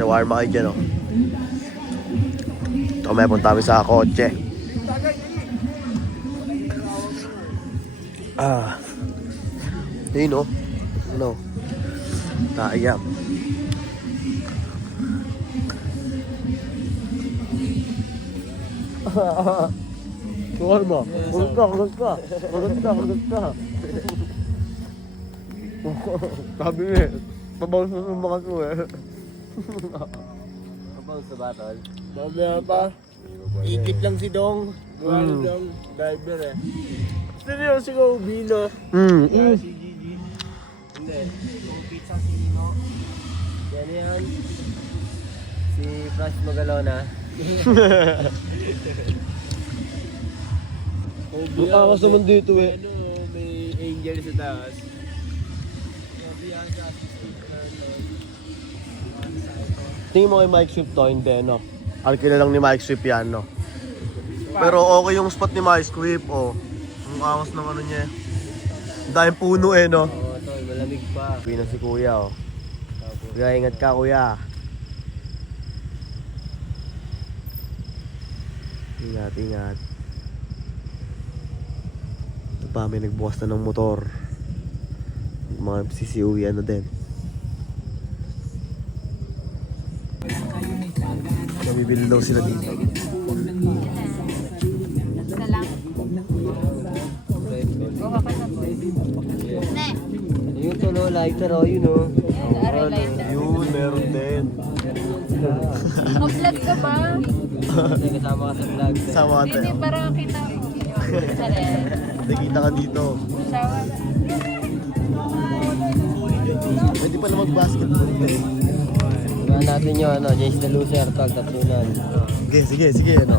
Shawarma kayo dyan, oh. Ito, may punta kami sa kotse. Ayun, oh. Ano? Taayam. Shawarma. Kagat ka. Sabi niya, pabawas na sa mga ko eh. Kapag sa battle. Sabi na pa, ikit lang si Dong. Wala lang, driver eh. Seryoso si Bino. Si Gigi. Hindi, yung pizza si Nino. Yan yan. Si Franz Magalona. Makakas naman dito eh. Ano, may angel sa taas. Sabi yan sa Tingin mo kay Mike Swift to, hindi, no? Arkila lang ni Mike Swift yan, no? Pero okay yung spot ni Mike Swift, oh. Ang angas ng ano niya. Dahil puno eh, no? Oo, tol, malamig pa. Pina si kuya, oh. Kuya, ingat ka, kuya. Ingat, ingat. Ito pa, may nagbukas na ng motor. Mga sisiuwi, ano din. Namibili daw sila dito. Isa lang. Gawa ka na to. Ne. Yung tulo, lighter oh, yun oh. Yan, aray lighter. Yun, meron din. Mag-vlog ka ba? Kasama ka sa vlog. Sama ka Hindi, tayo. parang kita ko. Sali. Nakikita ka dito. Sawa. Pwede pala mag-basketball. Iba natin yun, ano, Jace the Loser, tol, tatlunan. Sige, ano?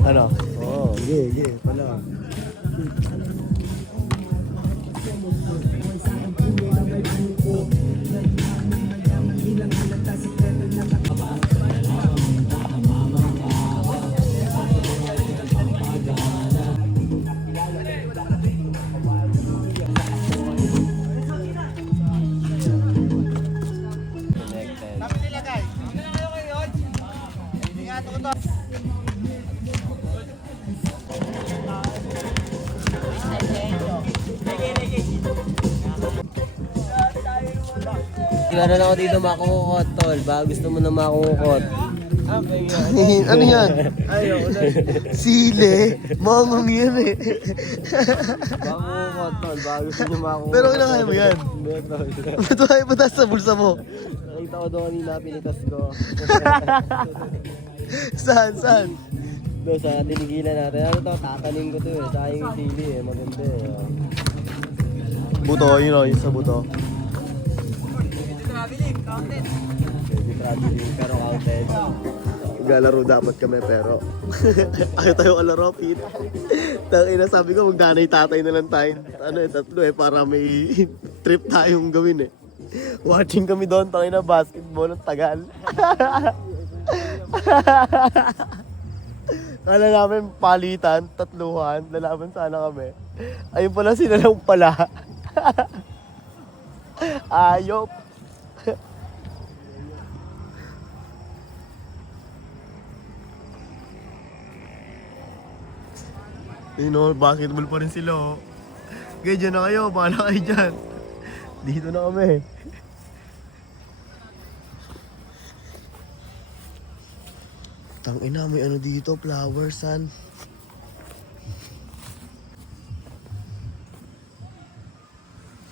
Ano? Oo, sige, pala. Meron ako dito makukukot, tol. Baka gusto mo na makukukot. Ano yan? Ayoko na. Sile. Mangong yan eh. Makukukot, tol. Baka gusto nyo makukukot. Pero kailangan mo yan. Hindi, tol. Ba't tayo pataas sa bulsa mo? Nakita ko doon kanina, pinitas ko. Saan? Doon sa tinigilan natin. Ano to, tatanim ko to eh. Sayang yung sili eh. Maganda eh. Oh. Buto, yun o, yung sa buto. Pwede traveling, pero counted. Maglalaro dapat kami pero ayaw tayo kalaro, Pete. Tangina, sabi ko magdanay tatay na lang tayo. Ano eh, tatlo eh, para may trip tayong gawin eh. Watching kami doon, tangina basketball, ang tagal. Kala namin palitan, tatluhan, lalaban sana kami. Ayun pala sila lang pala. Ayop. Basketball pa rin sila oh. Okay, dyan na kayo, bahala kayo dyan. Dito na kami. Tangina, may ano dito, flowers, san.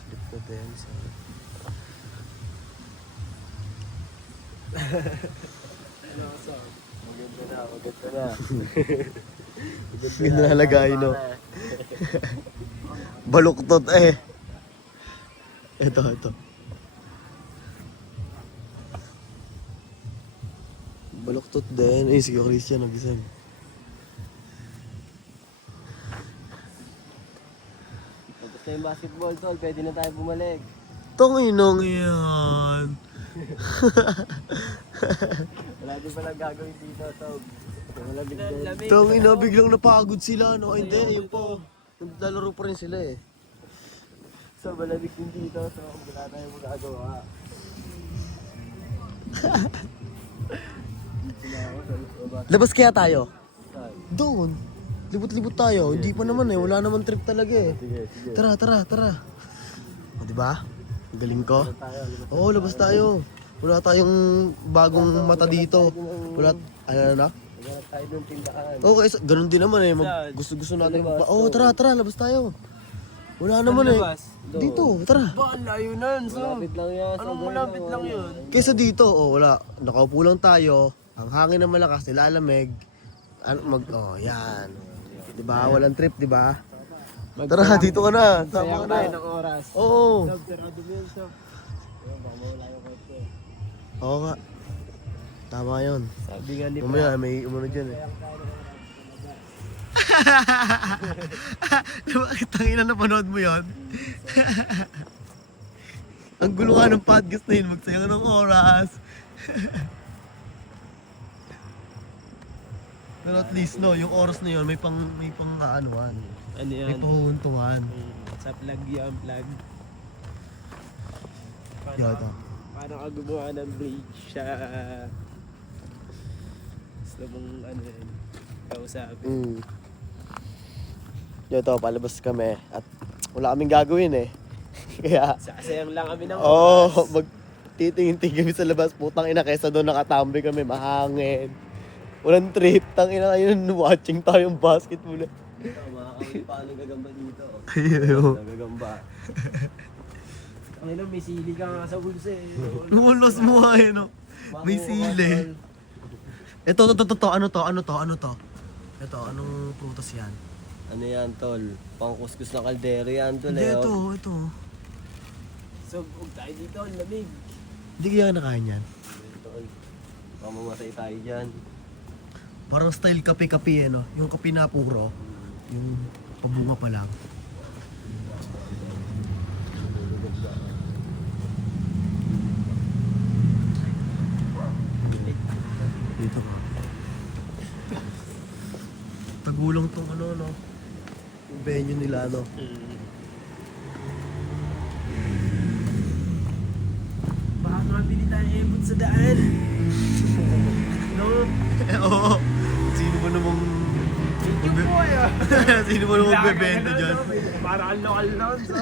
Slip na din, san. Maganda na. Ganda na lagay, no? Baluktot eh. Ito. Baluktot din. Eh, sige, Christian, nagisan. Tapos na yung basketball, tol. Pwede na tayo bumalik. Tanginong yan. Wala din palang gagawin dito, tol. Wala din. Tangina, biglang napagod sila, no? Ay, hindi, yun po. Naglalaro pa rin sila eh. So, malamig din dito. So, wala tayong magagawa. Labas kaya tayo? Doon. Libot-libot tayo. Hindi pa naman eh. Wala naman trip talaga eh. Sige. Tara. O, diba? Galing ko. Oo, labas tayo. Wala tayong bagong mata dito. Wala, ano na? Maghanap tayo ng tindahan. Okay, ganun din naman eh. Gusto natin Oo, tara, labas tayo. Wala naman eh. Dito, tara. Ba, ang layo nun, so. Malapit lang yan. Anong malapit lang yun? Kaysa dito, wala. Nakaupo lang tayo. Ang hangin na malakas, nilalamig. Yan. Diba? Walang trip, diba? Tara, dito ka na. Tama ka na. ng oras. Oo. Sarado mo yun, so. Oo nga. Tama yun. Sabi nga ni Mamaya may umano dyan eh. Diba, tangina na panood mo yun? Ang gulo nga ng podcast na yun, magsayang ng oras. Pero at least no, yung oras na yun, may pang kaanuhan. Ano May yan? pahuntungan. Sa plug yan, plug. Yata. Paano ka gumawa ng bridge sa... Gusto mong ano yun, kausapin. Yata, palabas kami at wala kaming gagawin eh. Kaya, Sasayang lang kami ng magtitingin-tingin kami sa labas. Putang ina, kaysa doon nakatambay kami, mahangin. Walang trip, tangina yun, watching tayong basketball. Mga kami, paano gagamba dito? Ayo. Gagamba. Ang ina, may sili ka nga sa bulsa eh. Lulos mo nga eh, no? May sili. Ito, ano to? Ito, anong prutas yan? Ano yan, tol? Pangkuskus na kaldero yan, tol. Hindi, eh, oh. ito. So, huwag tayo dito, ang lamig. Hindi kaya nakain yan. Tol, mamamatay tayo dyan. Parang style kape-kape eh, no? Yung kape na puro, yung pabunga pa lang. Dito ka. Tagulong tong ano, no? Yung venue nila, no? Baka mabili tayo ebot sa daan. No? Oo. Sino ba namang... Yung boy ah. Sino ba namang bebenta dyan? Para ang lokal nun, so.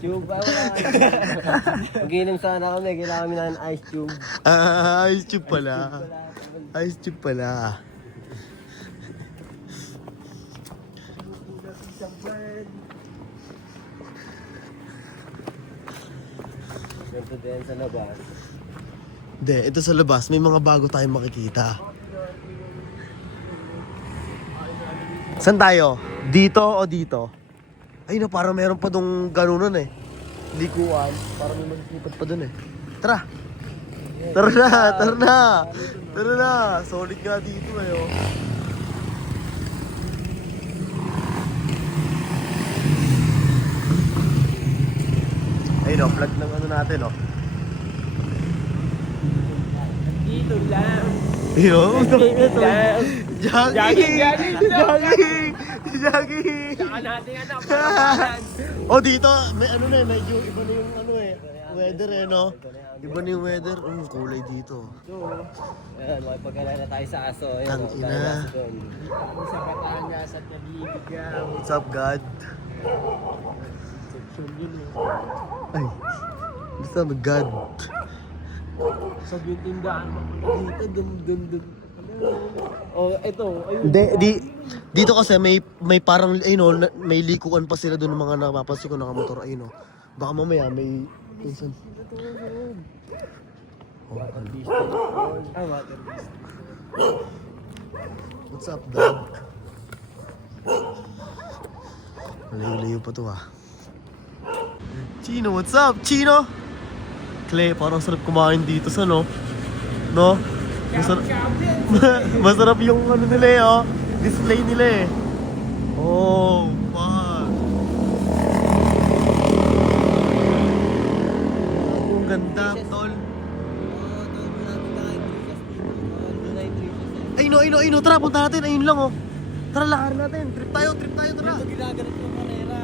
Tube, wala. Mag-inom sana kami, kailangan kami ng ice tube. Ice tube pala. Ice tube pala. Ganito din sa labas. Hindi, ito sa labas, may mga bago tayong makikita. Saan tayo? Dito o dito? Ay na, parang meron pa dong ganunan eh. Likuan. Parang may magsipad pa dun eh. Tara! Tara na! Solid nga dito eh oh. Ayun oh, plug ng ano natin oh. Dito lang. Ayun, Dito lang. Jogging! Saka natin anak, para Oh, dito, may ano na, medyo iba na yung ano eh, weather eh, no? Iba na yung weather. Kulay dito. Ayan, makipagkalala na tayo sa aso. Ayan, Tang ina. sa Batangas at Nabibigyan. What's up, God? Ay, basta mag-God. Sabi yung tindahan mo dito, dum. Oh, ito, ayun. Dito kasi may parang, ayun oh, may likuan pa sila doon ng mga napapansin ko nakamotor, ayun oh. Baka mamaya may, minsan. Water What's up, dog? Malayo-layo pa to ah. Chino, what's up? Chino? Clay, parang sarap kumain dito sa no? No? Masarap yung ano nila eh, oh. Display nila eh. Oh, fuck. Ang ganda, tol. Ayun, tara, punta natin. Ayun lang, oh. Tara, lakar natin. Trip tayo, tara. Ginaganap yung karera.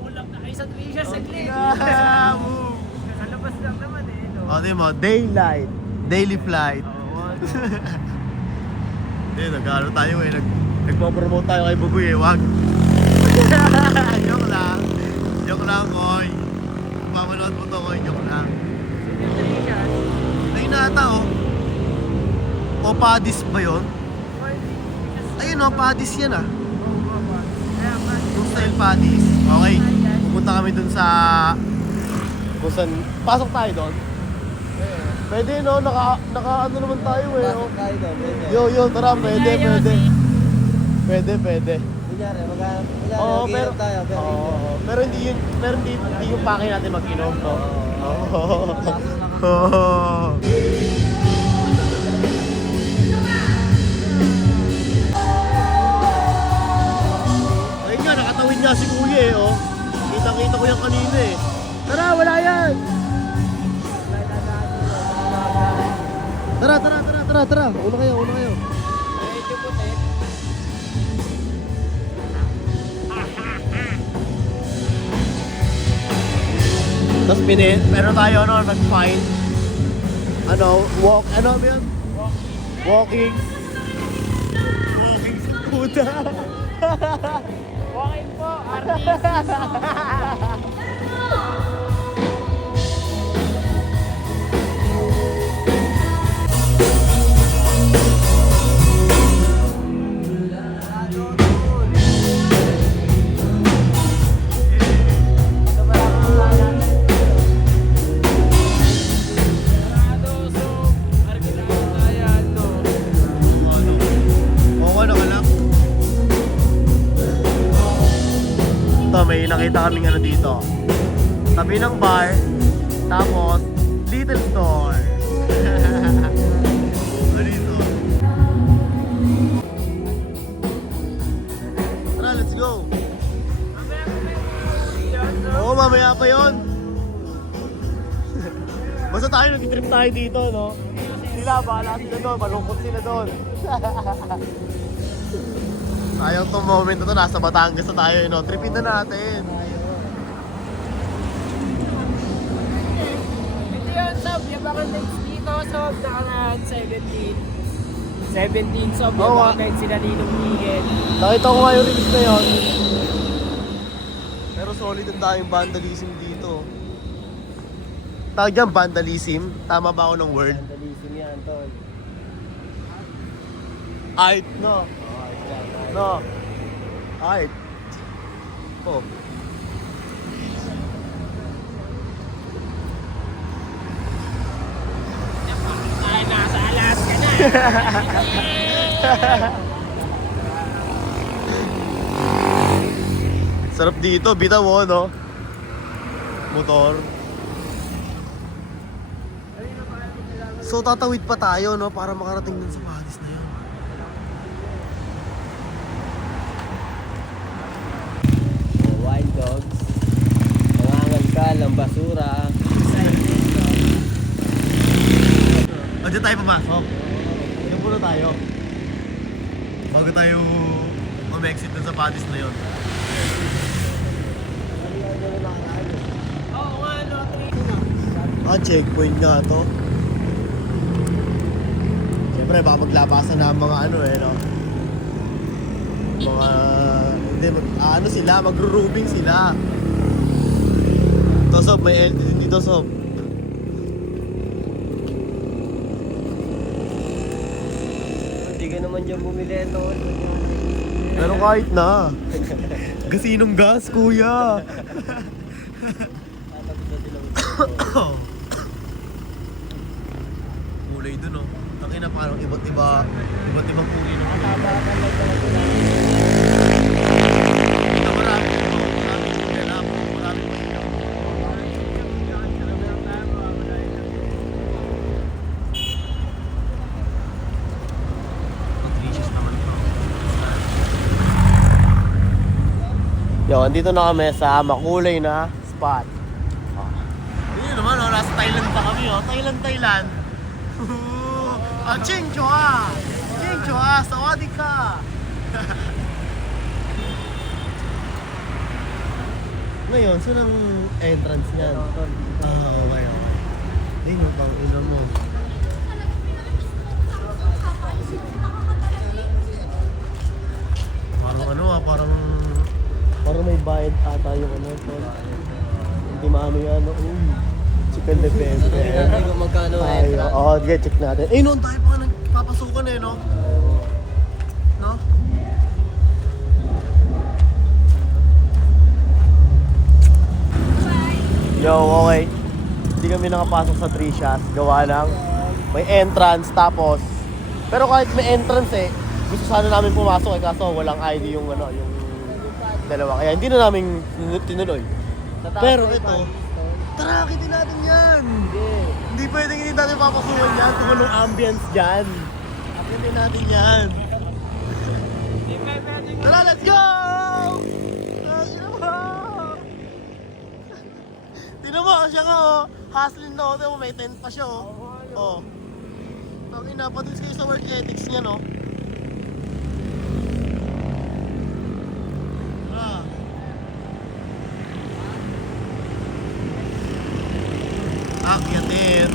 Ulam na kayo sa Trisha, saglit. Yeah, move. Kalabas lang naman eh, no? O, di mo, daylight. Daily flight. Hindi, nag-ano tayo eh. Nagpo-promote tayo kay Bugoy eh. Wag. Joke lang. Joke lang, Koy. Papanood mo to, Koy. Joke lang. Ayun na ata, oh. O Padis ba yun? Ayun, oh. Padis yan, ah. Yung style Padis. Okay. Pupunta kami dun sa... Kung saan... Pasok tayo doon. Pwede, no? Naka ano naman tayo, eh. Oh. Pasok tayo doon, pwede. Yo, tara. Pwede. Pwede. Kunyari, Oo, mag-inom tayo. Pero hindi yung pake natin mag-inom, no? Oo. Ayun nga, nakatawid nga si Kuya eh, oh. Kita ko yan kanina eh. Tara, wala yan! Tara. Una kayo. Tapos meron tayo nag-find ano ba yun? Walking puta. Walking po, artist. May nakita kaming ano dito. Tabi ng bar, tapos little store. Ano dito? Tara, let's go. Oo, mamaya pa yun. Basta tayo, nag-trip tayo dito, no? Sila, bahala sila doon, malungkot sila doon. Sayang tong moment na to, nasa Batangas na tayo, no? Tripin na natin. Ito yun, Sob. Yung baka next dito, Sob. Nakalaan 17. 17, Sob. Yung Oo, baka next sila dito Miguel. Nakita ko nga yung release na yun. Pero solid ang daming vandalism dito. Tawag dyan, vandalism? Tama ba ako ng word? Vandalism yan, Tol. Art, no? No. Art. Oh. Ay, nasa Alaska na. Sarap dito, bitaw oh, no? Motor. So tatawid pa tayo, no? Para makarating dun sa Padis na yun. Wild dogs. Nangangalkal ang basura. O, dyan tayo papasok. Dyan muna tayo. Bago tayo mag-exit dun sa Padis na yun. Oo nga, no. Checkpoint nga to. Siyempre, baka maglabasan na ang mga ano eh, no? Mga... Hindi, ano sila, magro-rooming sila. Ito, Sob, may LTD dito, Sob. Hindi ka naman dyan bumili, Tol. Pero kahit na. Gasinong gas, kuya. Kulay dun, oh. Taki na parang iba't ibang kulay ng kulay. Yo, andito na kami sa makulay na spot. Yun naman, oh, nasa Thailand pa kami, oh. Thailand. Chingchua! Sawadee ka! Ngayon, saan ang entrance niyan? Okay. Hindi mo, ina mo. tayong ano, tol. Hindi maano yan, no? Chicken de pepe. Hindi ko magkano Ay, extra. oo, sige, check natin. Eh, noon tayo pa nga nagpapasukan eh, no? No? Yo, okay. Hindi kami nakapasok sa Tricias. Gawa lang. May entrance, tapos... Pero kahit may entrance eh, gusto sana namin pumasok eh, kaso walang ID yung ano, yung dalawa. Kaya hindi na namin tinuloy. Pero ito, tara, akitin natin yan! Hindi pwedeng hindi natin papasukan yan kung anong ambience dyan. Akitin natin yan. Tara, let's go! Tinan mo, siya nga oh. Hustling na ako, may tent pa siya oh. Oh. Tangina, patis kayo sa work ethics niya no. Ah. Akyatin.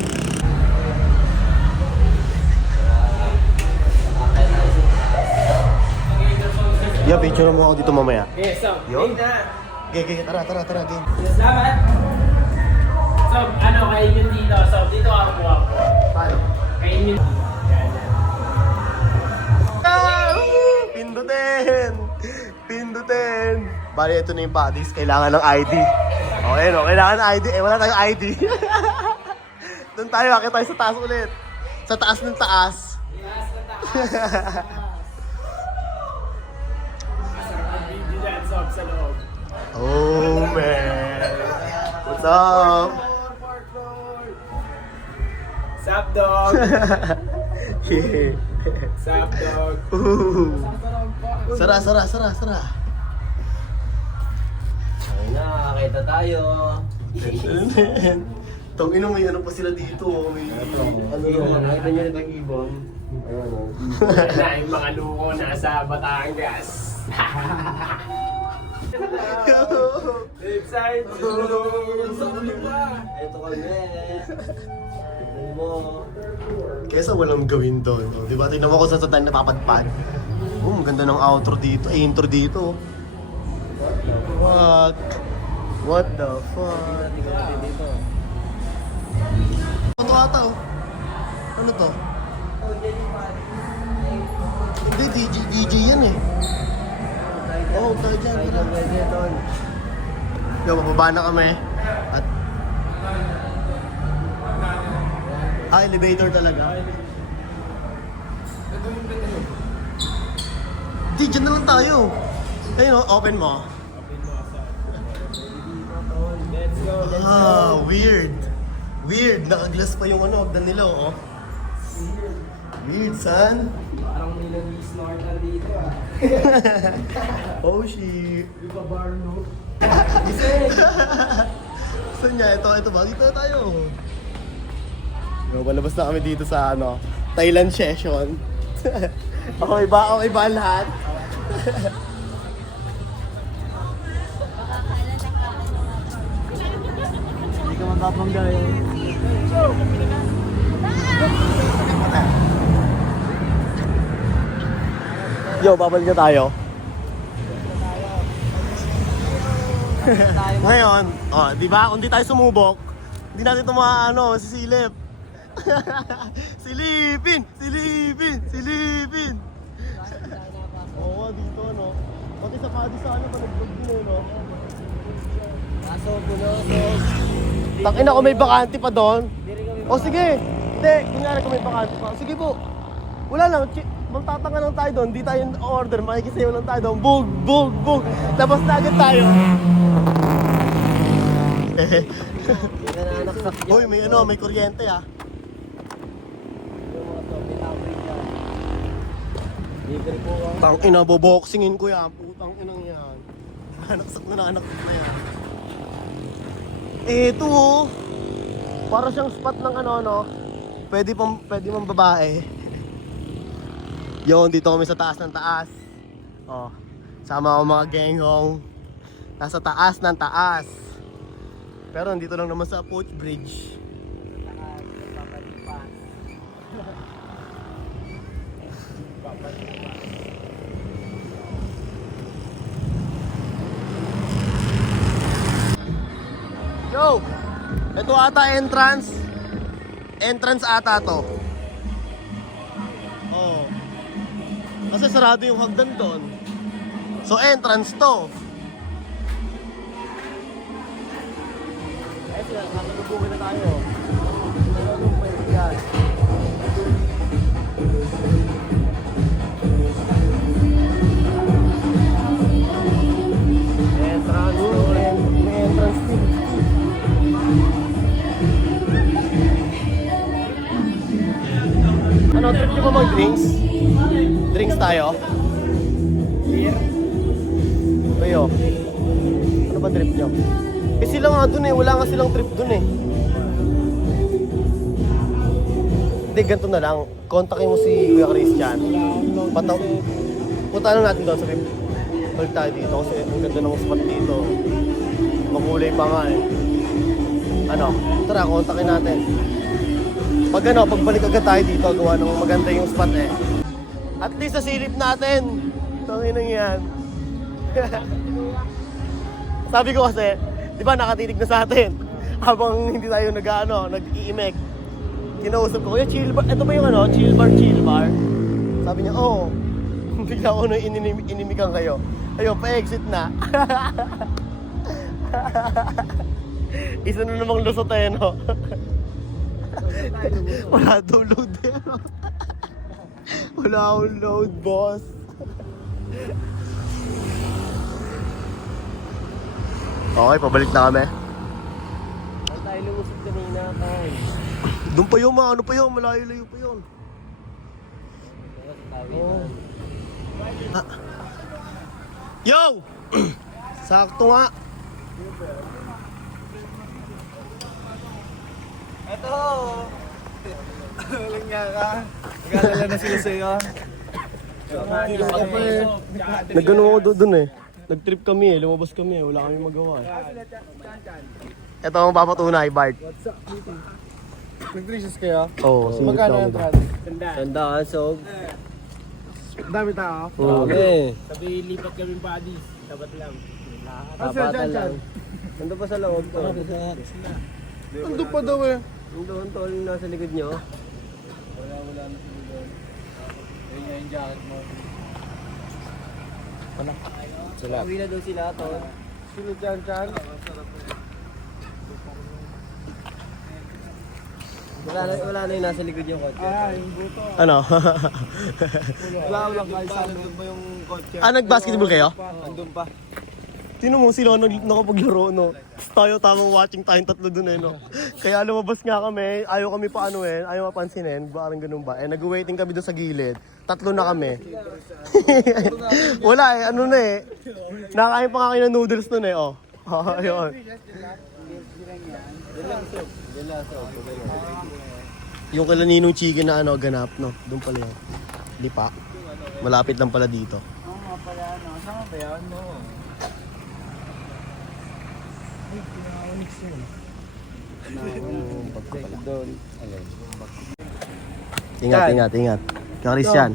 Yeah, picture mo ako dito mamaya. Okay, so, Yun? na. Okay, tara, game. Salamat. So, ano, kayo yun dito. So, dito ako. Paano? Kayo yun. Pindutin! Bali, ito na yung bodies. Kailangan ng ID. Okay, no? Kailangan ng ID. Eh, wala tayong ID. Doon tayo, akit tayo sa taas ulit. Sa taas ng taas. Sa loob. Oh, man. What's up? Sup, dog? Yeah. Sup, dog? Ooh. Sara. Ayun na, kakita tayo. Tong ino, may ano pa sila dito. May ano Ibon, na. nakita nyo rin ang ibon. Ayun o. Yan na, yung mga luko nasa Batangas. Excited! Ito kami. Tignan mo. Kesa walang gawin doon. Oh. Di ba? Tingnan mo kung saan tayo napapadpad. Ang ganda ng outro dito. Intro dito. What? What the fuck? Tingnan natin dito. Ito ata oh. Ano to? Hindi, DJ yan eh. Oo, tayo dyan. Tayo Tara. dyan, pwede doon. Yo, mababa na kami. At... elevator talaga. Di, dyan na lang tayo. Ayun oh, open mo. Let's go, let's go. Weird. Weird. Naka-glass pa yung ano, hagdan nila oh. Weird, son. Parang may nag-snorkel dito ah. Oh, shit. Yung pa-bar, no? Saan niya? Ito ba? Dito na tayo. Yo, palabas na kami dito sa ano, Thailand session. Okay ba? Okay ba lahat? Hindi ka magpapangga yun. Yo, babalik na tayo. Ngayon, di ba? Kung di tayo sumubok, hindi natin ito sisilip. Silipin! Oo, dito, no? Pati sa padi sana, panagbog din, no? Kaso, punosok. Takina kung may bakante pa doon. O sige, hindi, kunyari kung may bakante pa. Sige po, wala lang, magtatanga lang tayo doon, di tayo order, makikisayo lang tayo doon. Bug! Tapos na agad tayo. Hindi ka nanaksak dyan. Uy, may kuryente ah. Yung mga to, may tawid dyan. Libre po ang... Tangina, boboxingin ko yan. Putang inang yan. Nanaksak na yan. Eto oh. Para siyang spot ng ano. Pwede pang babae. Yun, dito kami sa taas ng taas. Oh, sama ako mga genghong. Nasa taas ng taas. Pero nandito lang naman sa footbridge. Ito ata entrance. Entrance ata to. Oo. Kasi sarado yung hagdan doon. So entrance to. Ay sila, kakalubungin na tayo. Anong pwede yan? Entrance to. May entrance to. Ano, trip nyo ba mag-drinks? Drinks tayo? Beer? Bayo. Ano ba trip nyo? Eh sila nga dun eh, wala nga silang trip dun eh. Hindi, ganito na lang. Kontakin mo si Kuya Christian. Punta lang natin doon, sabi, balik tayo dito kasi ang ganda ng spot dito. Makulay pa nga eh. Ano, tara, kontakin natin. Pag ano, pagbalik agad tayo dito, gawa ng maganda yung spot eh. At least sa silip natin. Tangin nang yan. Sabi ko kasi, di ba nakatitig na sa atin? Habang hindi tayo nag-iimek. Kinausap ko, Kuya, chill bar. Ito ba yung ano, chill bar? Sabi niya, oo. Bigla ko nung inimikan kayo. Ayun, pa-exit na. Isa na namang lusot eh, no? Wala daw load eh. Wala akong load, boss. Okay, pabalik na kami. Ay tayo lumusot kanina, tay. Doon pa yun, ano pa yun, malayo-layo pa yun. Oh. Ah. Yo! Sakto nga. Eto! Walang nga ka. Nag-alala na sila sa'yo. Nag-ano ako doon eh. Nag-trip kami eh, lumabas kami eh, wala kami magawa eh. Ito ang papatunay, Bart. Nag-3 kayo? Oo, oh, Magkano yung trans? Tandaan, so. Dami tao. Okay. Sabi lipat kami bodies. Dapat lang. Tapatan lang. Nandun pa sa loob to. Nandun pa daw eh. Nandun tol nasa likod nyo. Wala na sila doon. Ayun nga yung jacket mo. Uwi na daw sila to. Sino Chan? Wala na yung nasa likod yung kotse. Yung buto. Ano? Wala kayo sa amin. Ba yung kotse? Nag-basketball kayo? Andun pa. Sino mo sila nakapaglaro, no? Tayo tamang watching tayong tatlo dun eh, no? Kaya lumabas nga kami, ayaw kami pa ayaw mapansinin, parang ganun ba? Eh, nag-waiting kami dun sa gilid, tatlo na kami. Wala eh, ano na eh. Nakakain pa nga kayo ng noodles nun eh, oh. Ayun. Yung kala Ninong Chicken na ganap, no? Doon pala yun. Di pa. Malapit lang pala dito. Oo nga pala, no? Saan ba yan, no? Ay, pinaka-onyx yun. Doon. Ingat. Kaya Christian.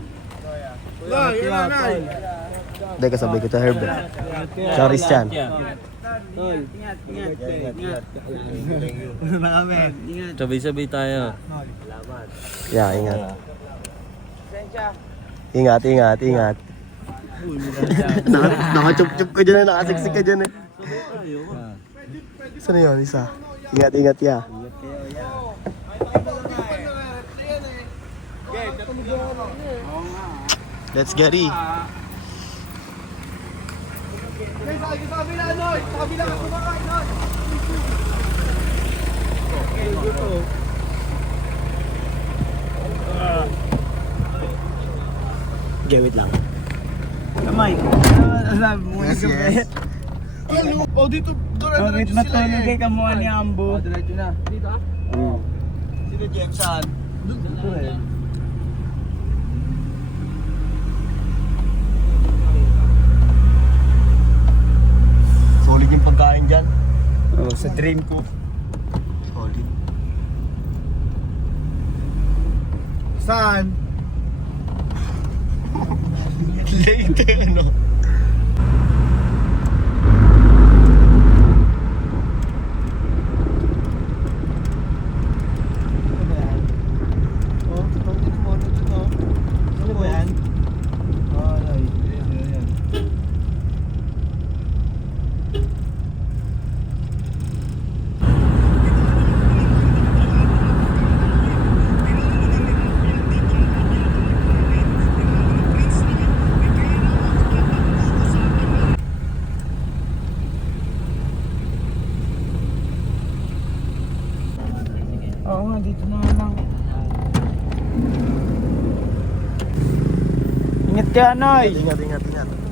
Wala, yun na. Dahil kasabay ko ito, Herbert. Kaya Christian. Ingat. Una kami. Ingat. Sabay-sabay tayo. Yeah, ingat. Ingat. Nakachup-chup ka dyan, nakasiksik ka dyan eh. Saan yun, isa? Ingat, ya. Let's get it. Gawit lang. Kamay. Sabi mo yes. Oh, dito. Diretso sila eh. Ka mo ni Ambo. Diretso na. Dito ah? Sino Jackson? Dito rin. Solid yung pagkain dyan. Oh, sa dream ko. Solid. Saan? Late eh, no? Oo nga, dito na lang. Ingat ka, Noy! Ingat, ingat, ingat.